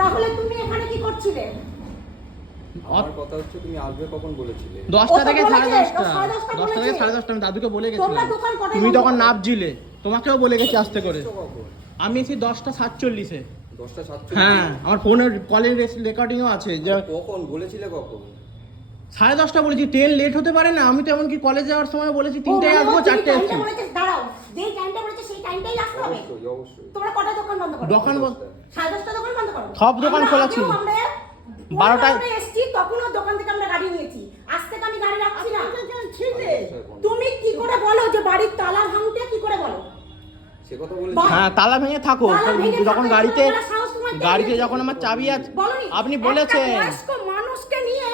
তাহলে তুমি এখানে কি করছিলে? আমার কথা হচ্ছে তুমি আসবে কখন বলেছিলে? 10টা থেকে 10:30টা। 10:30 10টা থেকে 10:30টা আমি দাদুকে বলে তোমরা গেছিলাম। দোকান কটায় তুমি বন্ধ তখন করো? নাপছিলে, তোমাকেও বলে গেছি আসতে করে। এসছো কখন? আমি এসে 10:47-এ। 10:47? হ্যাঁ, আমার ফোনের কলের রেকর্ডিংও আছে যে কখন বলেছিলে কখন? 10:30 বলেছি। ট্রেন লেট হতে পারে না। আমি তো এমনকি কলেজ যাওয়ার সময় বলেছি 3টায় আসবো, 4টায় আসছি। দাঁড়াও, যেই টাইমটা বলেছে সেই টাইমটাই আসতে হবে। অবশ্যই অবশ্যই। তোমরা কটা দোকান বন্ধ করো? দোকান 10:30 দোকান বন্ধ করো। সব দোকান খোলা ছিল। 12টায় এসছি, তখনও দোকান থেকে আমরা গাড়ি নিয়েছি। আজ থেকে আমি গাড়ি রাখছি না। আচ্ছা, তুমি কি করে বলো যে বাড়ির তালা ভাঙতে কি করে বলো? সে কথা বলেছি। হ্যাঁ, তালা ভেঙে থাকো। তালা ভেঙে যখন থাকো, গাড়িতে তোমরা সাহস তোমার দেখে গাড়িতে গেছি। যখন আমার চাবি আছে বলোনি? আপনি বলেছেন। একটা বয়স্ক মানুষকে নিয়ে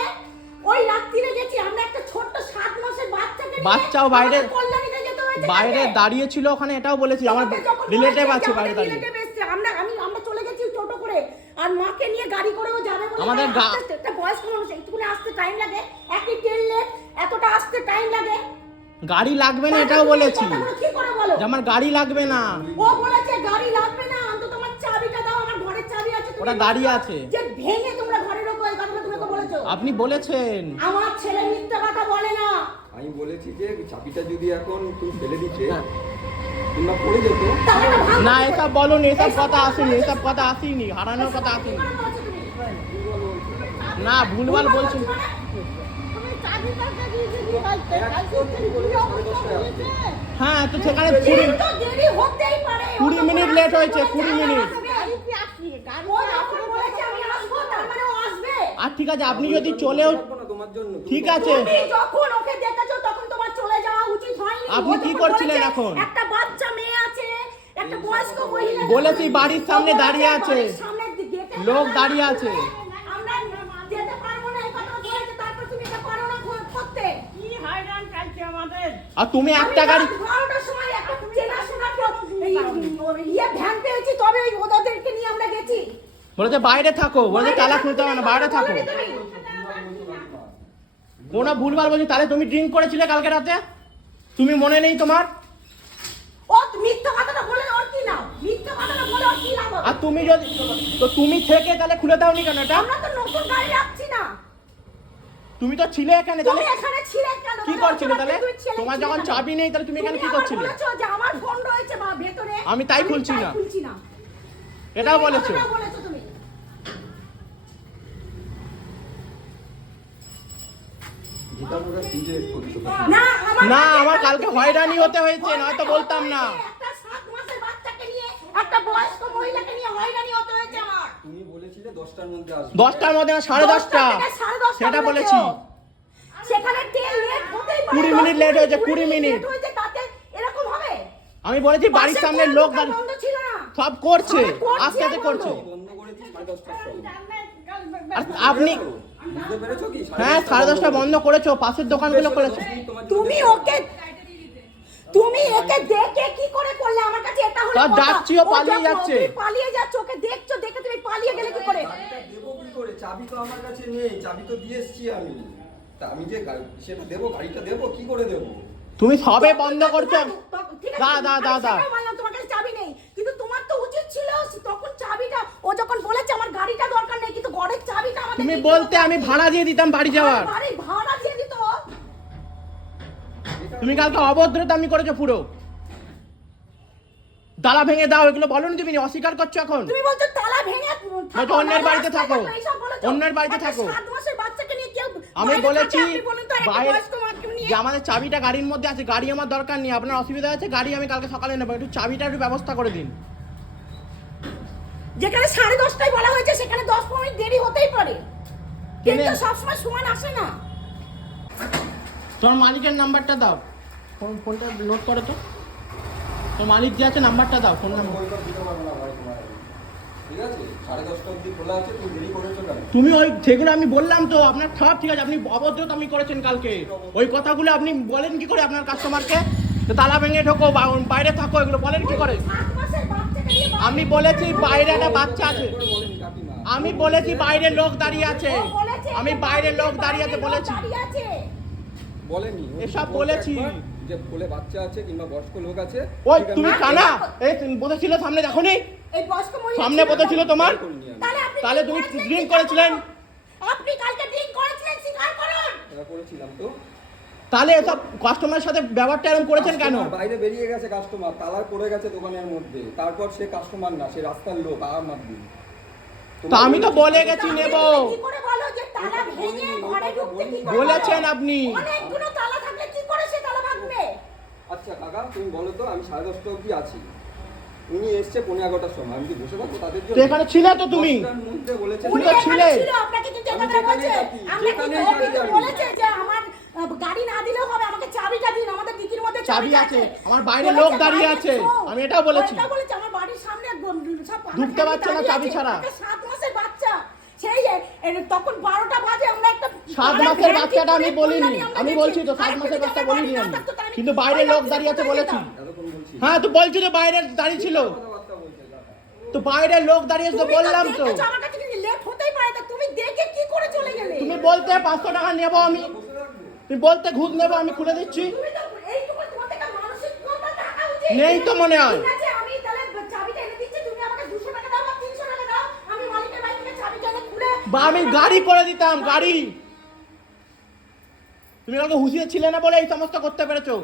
ওই রাত্রিরে গেছি আমরা, একটা ছোট্ট 7 মাসের বাচ্চাকে নিয়ে। বাচ্চাও বাইরে আমাদের কল্যাণীতে যেতে হয়েছে। বাইরে কালকে। দাঁড়িয়ে ছিল ওখানে, এটাও বলেছি। আমার তোমাকে যখন রিলেটিভ বলেছি আছে যে বাইরে আমাদের দাঁড়িয়ে। relative এসছে, আমরা চলে গেছি টোটো করে, আর মাকে নিয়ে গাড়ি করেও যাবে বলে আমাদের একটা বয়স্ক মানুষ একটুখানি আসতে টাইম লাগে, একই ট্রেন লেট, এতটা আসতে টাইম লাগে। গাড়ি লাগবে না এটাও বলেছি কি করে বলো? যে আমার গাড়ি লাগবে না। ও বলেছে গাড়ি লাগবে না, অন্তত তোমার চাবিটা দাও, আমার ঘরের চাবি আছে। তুমি ওটা দাঁড়িয়ে আছে। যে ভেঙে তোমরা ঘরের উপর এই কথাটা তুমি তো বলেছো। আপনি বলেছেন। আমার ছেলে মিথ্যা কথা বলে না। আমি বলেছি যে চাবিটা যদি এখন তুমি ফেলে দিতে তোমরা পড়ে যেত। তাহলে এটা ভাঙো না, কি করে? এসব বলুন, এসব এসব কথা কথা আসেনি, বলেছো? এসব কথা আসেনি, হারানোর কথা কি আসেনি। করে বলেছো তুমি? না, ভুলভাল বলছেন। হ্যাঁ, তো সেখানে দেরি হতেই পারে। 20 মিনিট লেট হয়েছে, 20 মিনিট। ও যখন বলেছে আমি আসবো, তার মানে ও আসবে। আর ঠিক আছে, আপনি যদি চলেও থাকবো না তোমার জন্য। ঠিক আছে। তুমি যখন ওকে দেখেছো তখন তোমার চলে যাওয়া উচিত হয়নি। আপনি ও কি যখন করছিলেন বলেছে, এখন? একটা বাচ্চা মেয়ে আছে, একটা বয়স্ক মহিলা বলেছি বাড়ির সামনে ও বলেছে দাঁড়িয়ে আছে, বাড়ির সামনে গেটে লোক তালা দাঁড়িয়ে লাগানো আছে। আমরা যেতে পারবো না, এই কথা বলেছে। তারপর তুমি এটা পারো না করতে। কি হয়রান কালকে আমাদের। আর তুমি একটা গাড়ি 12টার সময় একটা চেনাশোনা ভ্যান পেয়েছি, তবে ওই ওদেরকে নিয়ে আমরা গেছি। বলেছে বাইরে থাকো, বলেছে তালা খুলতে হবে না, বাইরে থাকো। কোনো ভুলভাল বলছি। তাহলে তুমি ড্রিঙ্ক করেছিলে কালকে রাতে? তুমি মনে নেই তোমার? ও মিথ্যা কথাটা বলে ওর কি নাম? মিথ্যা কথাটা বলে ওর কি নাম? আর তুমি যদি তো তুমি থেকে তাহলে খুলে দাওনি কেন এটা? আমরা তো নতুন গাড়ি রাখছি না। তুমি তো ছিলে এখানে, তুমি তাহলে এখানে ছিলে কেন? কি করছিলে তাহলে? তুমি ছিলে তোমার ছিলে যখন কেন? চাবি নেই তাহলে তুমি এখানে কি তুমি আবার করছিলে? বলেছো যে আমার ফোন রয়েছে বা ভেতরে। আমি তাই খুলছি না। খুলছি না। এটাও তুমি বলেছো। কথাটা বলেছো তুমি। যেটা তোমরা সিরিয়াস করছো। না, না, আমার কালকে হয়রানি হতে হয়েছে, নয়তো বলতাম না। একটা 7 মাসের বাচ্চাকে নিয়ে, একটা বয়স্ক মহিলাকে নিয়ে হয়রানি হতে হয়েছে আমার। তুমি বলেছিলে 10টার মধ্যে আসবে। 10টার মধ্যে না, 10:30টা। 10:30 সেটা বলেছো। বলেছি। সেখানে ট্রেন লেট হতেই পারে। 20 মিনিট লেট হয়েছে, 20 মিনিট। লেট হয়েছে, তাতে এরকম হবে? আমি বলেছি বাড়ির সামনে বাসের লোক দোকান দাঁড়িয়ে বন্ধ ছিল না। সব করছে, সব করছে, আস্তে আস্তে বন্ধ। করছে। বন্ধ করেছি 10:30টার সময়। আর আপনি বুঝতে পেরেছো কি? হ্যাঁ 10:30টা বন্ধ করেছো, পাশের দোকানগুলো করেছো। তুমি ওকে, তুমি একে দেখে কি করে করলে? আমার কাছে এটা হলো তার কথা। ডাকছিও, ও পালিয়ে যখন যাচ্ছে। ওকে পালিয়ে যাচ্ছে, ওকে দেখছো, দেখে তুমি পালিয়ে গেলে কি করে? গাড়িটা দেবো কি করে? চাবি তো আমার কাছে নেই, চাবি তো দিয়ে এসেছি আমি। তা আমি যে সেটা দেবো, গাড়িটা দেবো কি করে দেবো? তুমি সবে বন্ধ করছো। ঠিক আছে, দা। সেটাও মানলাম, তোমার কাছে চাবি নেই, কিন্তু তোমার তো উচিত ছিল তখন চাবিটা, ও যখন বলেছে আমার গাড়িটা দরকার নেই, কিন্তু ঘরের চাবিটা আমাদের তুমি দিতে বলতে হবে। আমি ভাড়া দিয়ে দিতাম বাড়ি যাওয়ার। বাড়ি ভাড়া দিয়ে দিত। তুমি কালকে অভদ্রতা আমি করেছো পুরো। তালা ভেঙে দাও, এগুলো বলনি তুমি, অস্বীকার করছো এখন। তুমি বলছো তালা ভেঙে বলছো অন্যের বাড়িতে থাকো, অন্যের বাড়িতে থাকো। 7 মাসের বাচ্চাকে নিয়ে কেউ আমি বাইরে বলেছি থাকে, আপনি বলুন তো, একটা বাইরে বয়স্ক মাকে নিয়ে। যে আমাদের চাবিটা গাড়ির মধ্যে আছে, গাড়ি আমার দরকার নেই, আপনার অসুবিধা আছে, গাড়ি আমি কালকে সকালে নেবো, একটু চাবিটা একটু ব্যবস্থা করে দিন। যেখানে 10:30টায় বলা হয়েছে সেখানে 10 মিনিট দেরি হতেই পারে, কিন্তু কেনে- সবসময় সমান আসে না। তোমার মালিকের নাম্বারটা দাও, ফোনটা নোট করো তো। তোমার মালিক যে আছে নাম্বারটা দাও, ফোন নাম্বার। ওইটা দিতে পারবো না ভাই তোমার। ঠিক আছে? 10:30 অবধি খোলা আছে, তুমি দেরি করেছো কেন? তুমি ওই সেগুলো আমি বললাম তো, আপনার সব ঠিক আছে, আপনি অভদ্রতা আপনি করেছেন কালকে। ওই কথাগুলো আপনি বলেন কি করে আপনার কাস্টমারকে? তো তালা ভেঙে ঢোকো, বাইরে থাকো, এগুলো বলেন কি করে? 7 মাসের বাচ্চাকে নিয়ে আমি বলেছি বাইরে একটা বাচ্চা আছে, করে বলেনি কাকিমা। আমি বলেছি বাইরে লোক দাঁড়িয়ে আছে, ও বলেছে আমি যে বাইরে লোক বাড়িতে দাঁড়িয়ে আছে লোক বলেছি। দাঁড়িয়ে আছে। বলেনি। ও এসব বলতে বলেছি। একবার যে কোলে বাচ্চা আছে কিংবা বয়স্ক লোক আছে ওই ঠিক তুমি আমি- কানা এই বসেছিল সামনে দেখো নি এই বয়স্ক মহিলা সামনে বসেছিল তোমার করিনি আমি। তাহলে আপনি তাহলে কি তুমি করেছিলেন? ড্রিঙ্ক করেছিলেন আপনি কালকে ড্রিঙ্ক করেছিলেন স্বীকার করুন। করেছিলাম তো। তাহলে এসব কাস্টমারের সাথে ব্যবহারটা এরকম করেছেন কেন কাস্টমার বাইরে বেরিয়ে গেছে, কাস্টমার তালা পড়ে গেছে দোকানের মধ্যে, তারপর সে কাস্টমার না, সে রাস্তার লোক আমার দিন। তা আমি তো বলে গেছি তাহলে নেব কি করে বলো যে তালা ভেঙে ঘরে ঢুকতে কি করে বলেছেন বলো? আপনি অনেকগুলো তালা থাকলে কি করে সে তালা ভাঙবে? আচ্ছা কাকা তুমি বলো তো, আমি 10:30 অবধি আছি, উনি এসছে 11:30টার সময়, আমি কি বসে থাকবো তাদের তো জন্য? এখানে ছিলে তো তুমি 10টার মধ্যে বলেছে তুমি উনি তো এখানে ছিলে। ছিল, আপনাকে কিন্তু আমি একথা বলছে। যেখানেই থাকি, আমরা কিন্তু যেখানেই ও থাকি কিন্তু আমি। বলেছে যে আমার গাড়ি না দিলেও হবে, আমাকে চাবিটা দিন, আমাদের ডিকির মধ্যে চাবি আছে, আমার বাইরে বলেছে, লোক দাঁড়িয়ে বাইরে আছে, শো। আমি এটাও বলেছি। ওইটা বলেছে, আমার বাড়ির সামনে সব আমার ঢুকতে গাড়ি পারছে না দাঁড়িয়ে চাবি আছে। ছাড়া। একটা 7 মাসের বাচ্চা, সেই তখন 12টা বাজে, আমরা একটা 7 আমরা মাসের ভ্যান বাচ্চাটা ঠিক আমি করে বলিনি, কল্যাণী আমরা আমি গেছি। বলছি তো 7 আর মাসের যদি বাচ্চা আমার বলিনি বাড়ি না আমি, থাকতো, তাহলে আমি কিন্তু বাইরে ওই লোক অফিসে দাঁড়িয়ে আছে চলে বলেছি। যেতাম। এতক্ষণ বলছি হ্যাঁ তুই বলছি তো বাইরে দাঁড়িয়ে ছিল, কথাবার্তা বলছে কাকা। তো বাইরে লোক দাঁড়িয়ে আছে তো তুমি বললাম তো। দেখেছো, আমার কাছে কিন্তু লেট হতেই পারে, তা তুমি দেখে কি করে চলে গেলে? তুমি বলতে 500 টাকা নেবো আমি, বসে রাখবো? তুমি বলতে ঘুষ নেবো আমি খুলে দিচ্ছি। তুমি তো এইটুকু তোমার থেকে মানসিকতা থাকা উচিত। নেই তো মনে হয়। ঠিক আছে, আমি তাহলে চাবিটা এনে দিচ্ছি, তুমি আমাকে 200 টাকা দাও বা 300 টাকা দাও, আমি মালিকের বাড়ি থেকে চাবিটা এনে খুলে বা আমি গাড়ি করে দিতাম গাড়ি। তুমি কালকে হুঁশিয়ার ছিলে না বলে এই সমস্ত করতে পেরেছো।